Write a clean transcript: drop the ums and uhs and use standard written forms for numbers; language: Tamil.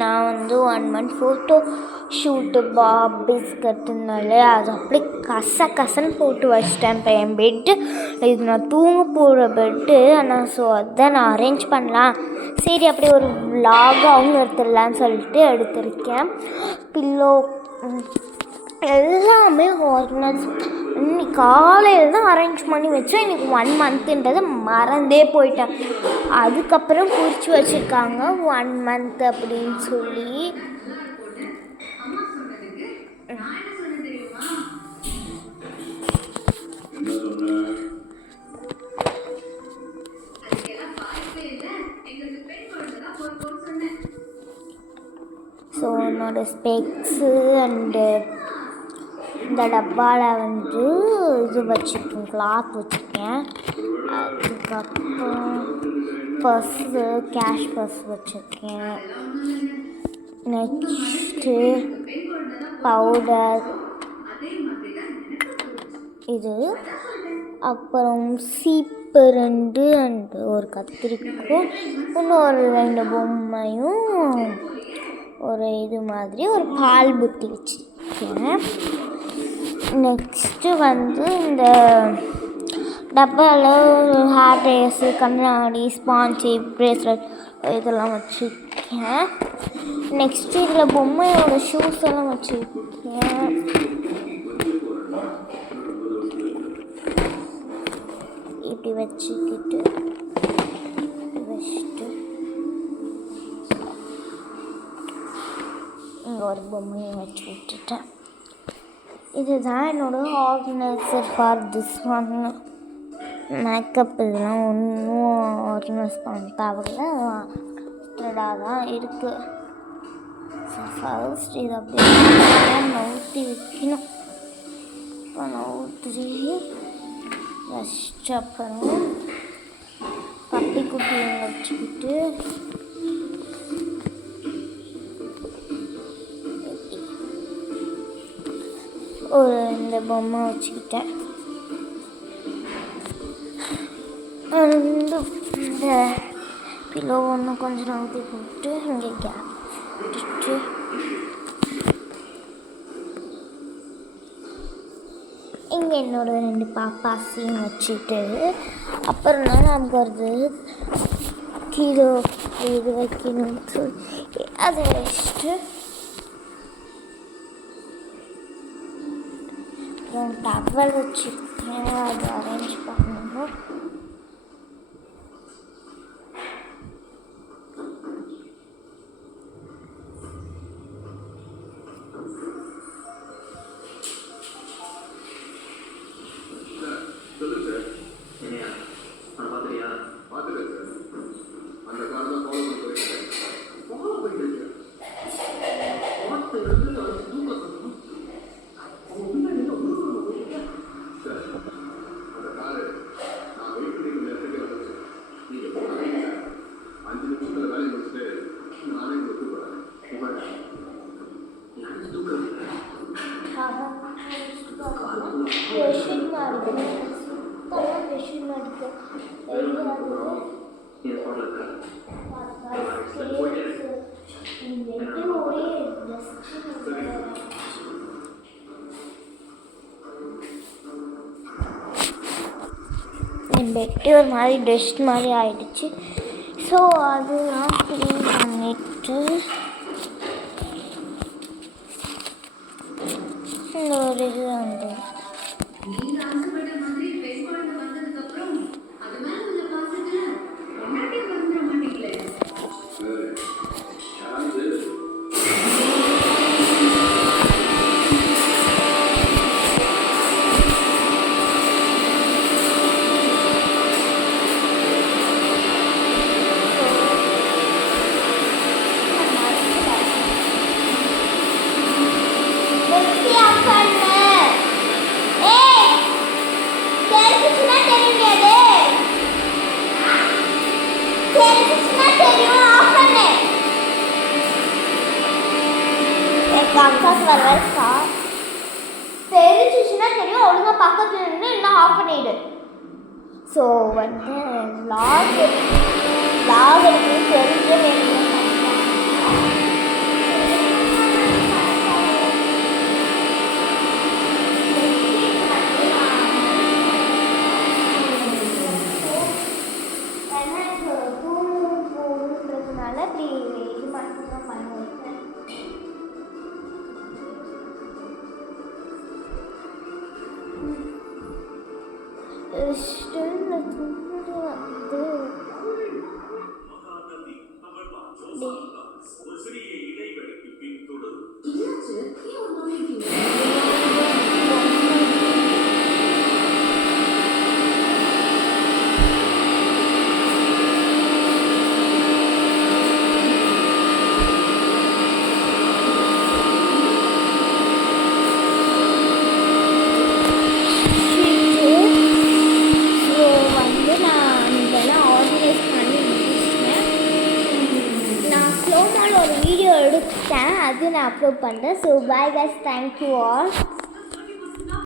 நான் வந்து 1 மந்த் ஃபோட்டோ ஷூட்டு பாபிஸ் கட்டுனால அது அப்படியே கசன்னு போட்டு வச்சிட்டேன். இப்போ என் பெட்டு இது நான் தூங்க போகிற பெட்டு. ஆனால் ஸோ அதுதான் நான் அரேஞ்ச் பண்ணலாம், சரி அப்படியே ஒரு விலாகாகவும் எடுத்துடலான்னு சொல்லிட்டு எடுத்திருக்கேன். பில்லோ எல்லாமே ஆர்கனைஸ் இன்னைக்கு காலையில் தான் அரேஞ்ச் பண்ணி வச்சேன். இன்றைக்கி 1 மந்த்துன்றதை மறந்தே போயிட்டேன். அதுக்கப்புறம் குறித்து வச்சுருக்காங்க 1 மந்த் அப்படின்னு சொல்லி. ஸோ என்னோட ஸ்பெக்ஸு அண்டு இந்த டப்பாவில் வந்து இது வச்சுருக்கேன், கிளாத் வச்சுருக்கேன். அதுக்கப்புறம் பர்ஸு, கேஷ் பர்ஸ் வச்சுருக்கேன். நெக்ஸ்ட்டு பவுடர் இது, அப்புறம் சீப்பு 2 அண்டு ஒரு கத்திரிக்கும், இன்னொரு 2 பொம்மையும், ஒரு இது மாதிரி ஒரு பால் புட்டி வச்சுருக்கேன். நெக்ஸ்ட்டு வந்து இந்த டப்பாவில் ஹேர் ட்ரையர்ஸு, கண்ணாடி, ஸ்பான்ச்சு, ப்ரேஸ்லெட் இதெல்லாம் வச்சுருக்கேன். நெக்ஸ்ட்டு இதில் பொம்மையோட ஷூஸ் எல்லாம் வச்சுருக்கேன். இப்படி வச்சுக்கிட்டு இங்கே ஒரு பொம்மையை வச்சு விட்டுட்டேன். இதுதான் என்னோடய organiser for this one. Makeup இதெல்லாம் ஒன்றும் ஆர்கனைஸ் பண்ண தேவையில்லை, த்ரெடாக தான் இருக்குது. ஸோ ஃபர்ஸ்ட் இது அப்படியே நவுத்தி வைக்கணும். இப்போ நவுத்தி ஃபஸ்ட்டு அப்புறம் பப்பி குட்டியை வச்சுக்கிட்டு ஒரு இந்த பொம்மை வச்சுக்கிட்டேன். இந்த பிலோ ஒன்று கொஞ்சம் நவுத்தி போட்டு இங்கே கேப் விட்டுட்டு இங்கே என்னோட 2 பாப்பாஸையும் வச்சுட்டு அப்புறம் தான் நமக்கு வருது கீழே இது வைக்கணும்னு சொல்லி அதை வச்சுட்டு டவல் வச்சுருக்கேன். அதை அரேஞ்ச் பண்ணணும். என் பெட்டு ஒரு மாதிரி டஸ்ட் மாதிரி ஆயிடுச்சு. ஸோ அதெல்லாம் க்ளீன் பண்ணிட்டு இந்த ஒரு இது வந்து அக்காவுக்கு வரவேற்கா தெரிஞ்சிச்சுன்னா தெரியும், ஒழுங்காக பக்கத்தில் இருந்து இன்னும் ஆஃப் பண்ணிவிடு. ஸோ வந்து லாக் எடுத்து தெரிஞ்ச வேணும். ஒரு வீடியோ எடுத்தேன், அது நான் அப்லோட் பண்ணுறேன். So bye guys, thank you all.